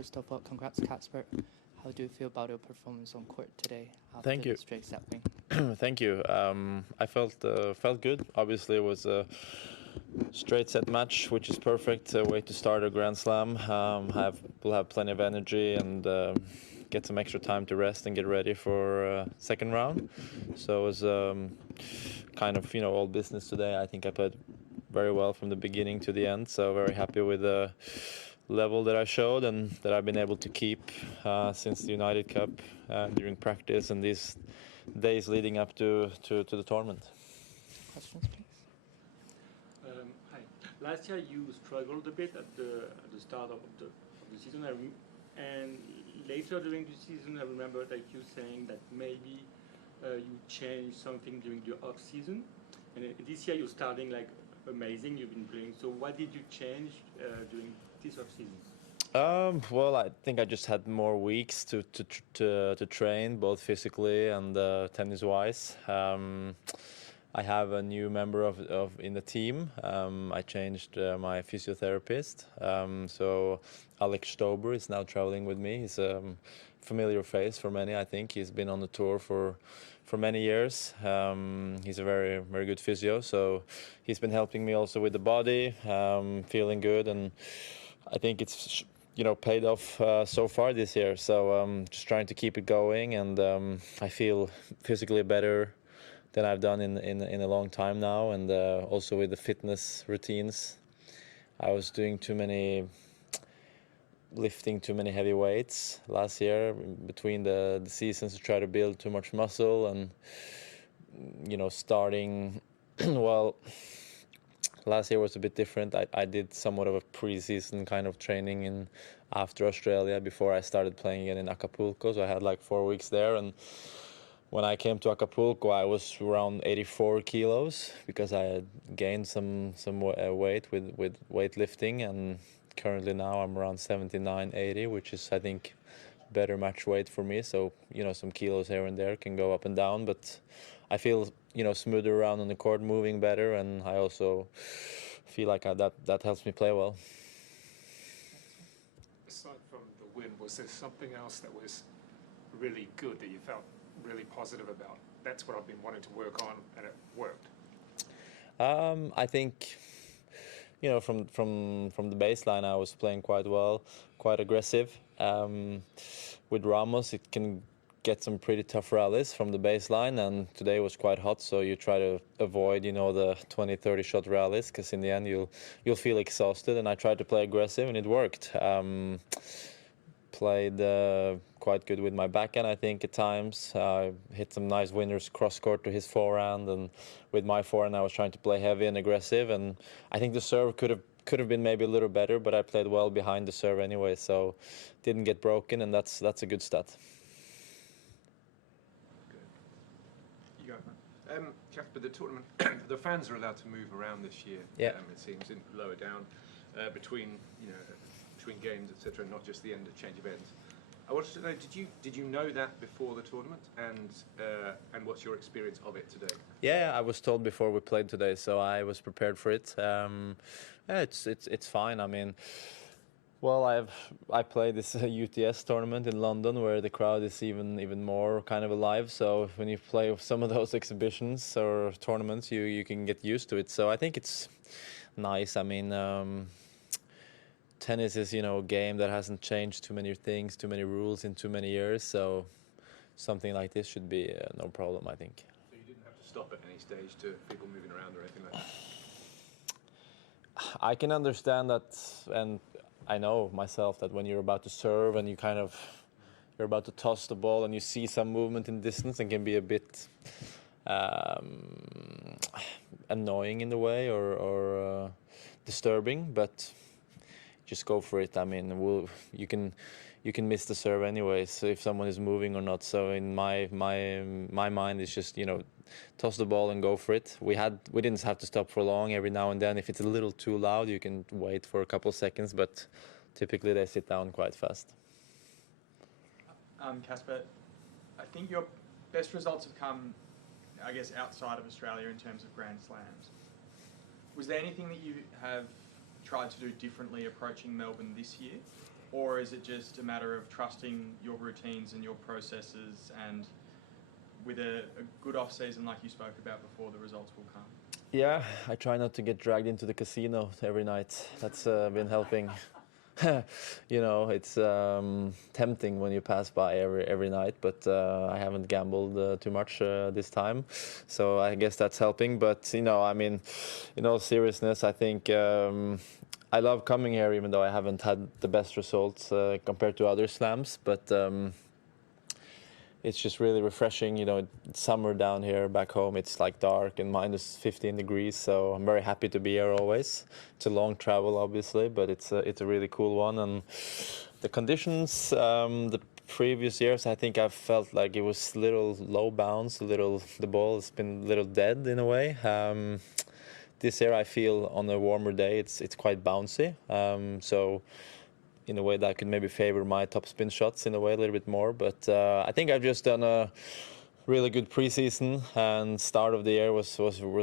First of all, congrats, Casper. How do you feel about your performance on court today after Thank you. the straight set win? Thank you. I felt good. Obviously, it was a straight set match, which is perfect way to start a Grand Slam. We'll have plenty of energy and get some extra time to rest and get ready for second round. So it was kind of all business today. I think I played very well from the beginning to the end. So very happy with the level that I showed and that I've been able to keep since the United Cup during practice and these days leading up to the tournament. Questions, please. Hi. Last year you struggled a bit at the start of the season, and later during the season I remember like you saying that maybe you changed something during the off season, and this year you're starting like amazing. You've been playing. So what did you change during this off season? Well, I think I just had more weeks to train, both physically and tennis wise. I have a new member of in the team. I changed my physiotherapist. So Alex Stober is now traveling with me. He's a familiar face for many. I think he's been on the tour for many years. He's a very, very good physio. So he's been helping me also with the body, feeling good, and I think it's paid off so far this year. So just trying to keep it going, and I feel physically better than I've done in a long time now, and also with the fitness routines. I was doing lifting too many heavy weights last year between the seasons to try to build too much muscle, and starting well, last year was a bit different. I did somewhat of a pre-season kind of training after Australia before I started playing again in Acapulco, so I had like 4 weeks there, and when I came to Acapulco, I was around 84 kilos because I had gained some weight with weightlifting, and currently now I'm around 79, 80, which is, I think, better match weight for me. So, some kilos here and there can go up and down, but I feel, smoother around on the court, moving better, and I also feel like that helps me play well. Aside from the win, was there something else that was really good that you felt really positive about? That's what I've been wanting to work on, and it worked. I think, from the baseline, I was playing quite well, quite aggressive. With Ramos, it can get some pretty tough rallies from the baseline, and today was quite hot, so you try to avoid, the 20-30 shot rallies, because in the end you'll feel exhausted, and I tried to play aggressive, and it worked. Played quite good with my backhand, I think, at times. Hit some nice winners cross-court to his forehand, and with my forehand I was trying to play heavy and aggressive, and I think the serve could have been maybe a little better, but I played well behind the serve anyway, so didn't get broken, and that's a good stat. Good. You go. Casper, the tournament, the fans are allowed to move around this year. Yeah. It seems lower down between games, etc., not just the end of change of ends. I wanted to know, did you know that before the tournament, and what's your experience of it today? Yeah, I was told before we played today, so I was prepared for it. It's fine. I mean, well, I played this UTS tournament in London where the crowd is even more kind of alive. So when you play some of those exhibitions or tournaments, you can get used to it. So I think it's nice. I mean, tennis is, a game that hasn't changed too many things, too many rules in too many years. So something like this should be no problem, I think. So you didn't have to stop at any stage to people moving around or anything like that? I can understand that, and I know myself that when you're about to serve and you're about to toss the ball and you see some movement in distance, and can be a bit annoying in the way or disturbing, but just go for it. I mean, you can miss the serve anyway, so if someone is moving or not. So in my mind, it's just toss the ball and go for it. We didn't have to stop for long. Every now and then, if it's a little too loud, you can wait for a couple seconds, but typically they sit down quite fast. Casper, I think your best results have come, I guess, outside of Australia in terms of Grand Slams. Was there anything that you have tried to do differently approaching Melbourne this year? or is it just a matter of trusting your routines and your processes, and with a good off-season like you spoke about before, the results will come? Yeah, I try not to get dragged into the casino every night. That's been helping. You know, it's tempting when you pass by every night, but I haven't gambled too much this time, so I guess that's helping. But you know, I mean, in all seriousness, I think I love coming here, even though I haven't had the best results compared to other slams. But it's just really refreshing. You know, it's summer down here. Back home, it's like dark and minus 15 degrees. So I'm very happy to be here always. It's a long travel, obviously, but it's a really cool one. And the conditions, the previous years, I think I've felt like it was a little low bounce, the ball has been a little dead in a way. This year, I feel on a warmer day, it's quite bouncy. So in a way that could maybe favor my top spin shots in a way a little bit more. But I think I've just done a really good preseason, and start of the year was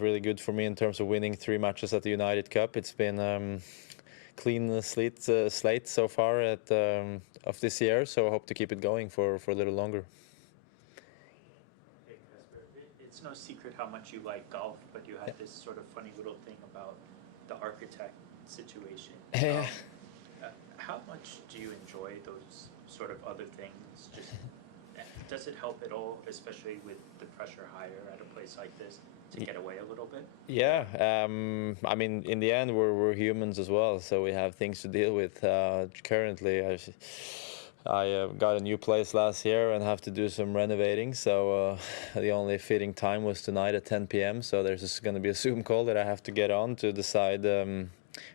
really good for me in terms of winning 3 matches at the United Cup. It's been clean slate so far of this year, so I hope to keep it going for a little longer. Hey Casper, it's no secret how much you like golf, but you had this sort of funny little thing about the architect situation. Yeah. How much do you enjoy those sort of other things? Just does it help at all, especially with the pressure higher at a place like this, to get away a little bit? Yeah, I mean, in the end, we're humans as well, so we have things to deal with. Currently, I got a new place last year and have to do some renovating, so the only fitting time was tonight at 10 p.m. So there's just going to be a Zoom call that I have to get on to decide a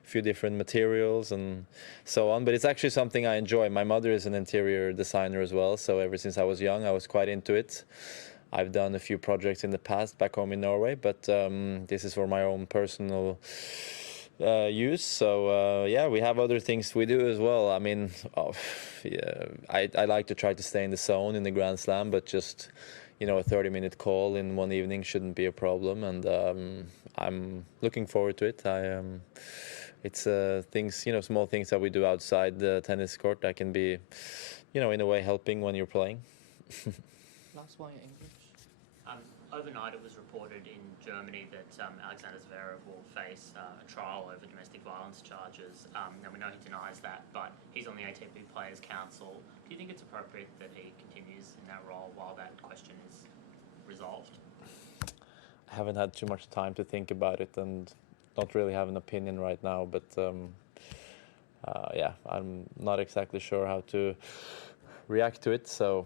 few different materials and so on. But it's actually something I enjoy. My mother is an interior designer as well, so ever since I was young, I was quite into it. I've done a few projects in the past back home in Norway, but this is for my own personal use. So yeah, we have other things we do as well. I mean, I like to try to stay in the zone in the Grand Slam, but just, you know, a 30-minute call in one evening shouldn't be a problem, and I'm looking forward to it. It's things, you know, small things that we do outside the tennis court that can be, you know, in a way helping when you're playing. Last one in English. Overnight it was reported in Germany that Alexander Zverev will face a trial over domestic violence charges. Now we know he denies that, but he's on the ATP Players Council. Do you think it's appropriate that he continues in that role while that question is resolved? I haven't had too much time to think about it and don't really have an opinion right now, but yeah, I'm not exactly sure how to react to it, so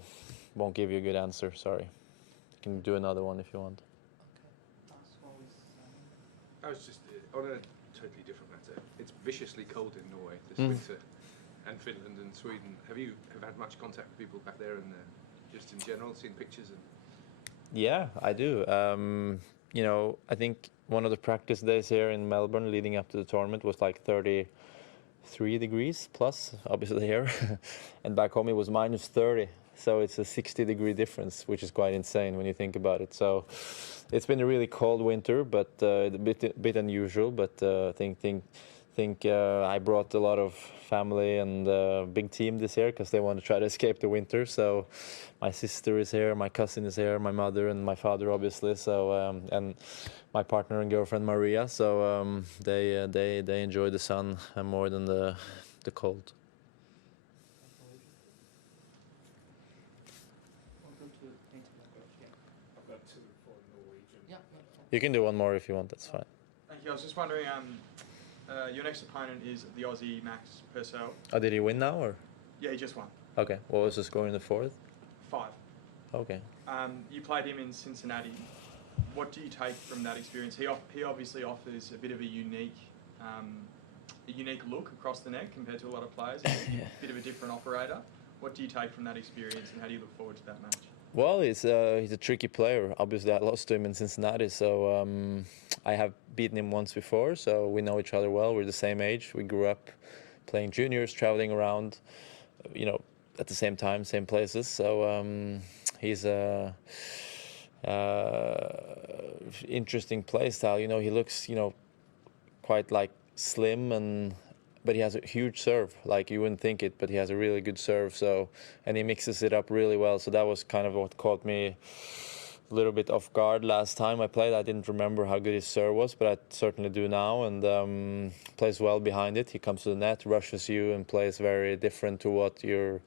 won't give you a good answer, sorry. You can do another one if you want. Okay. Last one was I was just on a totally different matter. It's viciously cold in Norway this winter, and Finland and Sweden. Have had much contact with people back there, and just in general, seen pictures? And Yeah, I do. You know, I think one of the practice days here in Melbourne leading up to the tournament was like 33 degrees plus, obviously here, and back home it was minus 30. So it's a 60-degree difference, which is quite insane when you think about it. So it's been a really cold winter, but a bit unusual. But I think I brought a lot of family and big team this year because they want to try to escape the winter. So my sister is here, my cousin is here, my mother and my father, obviously. So and my partner and girlfriend Maria. So they enjoy the sun more than the cold. You can do one more if you want, that's fine. Thank you. I was just wondering, your next opponent is the Aussie Max Purcell. Oh, did he win now, or? Yeah, he just won. Okay, what was the score in the fourth? 5. Okay. You played him in Cincinnati. What do you take from that experience? He obviously offers a bit of a unique look across the net compared to a lot of players. He's a bit of a different operator. What do you take from that experience, and how do you look forward to that match? Well, he's a tricky player. Obviously, I lost to him in Cincinnati, so I have beaten him once before, so we know each other well. We're the same age. We grew up playing juniors, traveling around, you know, at the same time, same places. So he's a interesting play style. You know, he looks, you know, quite like slim, but he has a huge serve. Like, you wouldn't think it, but he has a really good serve. So, and he mixes it up really well. So that was kind of what caught me a little bit off guard last time I played. I didn't remember how good his serve was, but I certainly do now. And plays well behind it. He comes to the net, rushes you, and plays very different to what you're,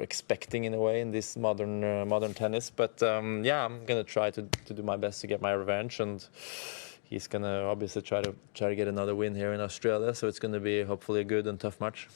expecting in a way in this modern tennis. But yeah, I'm gonna try to do my best to get my revenge, and he's gonna obviously try to get another win here in Australia. So it's gonna be hopefully a good and tough match.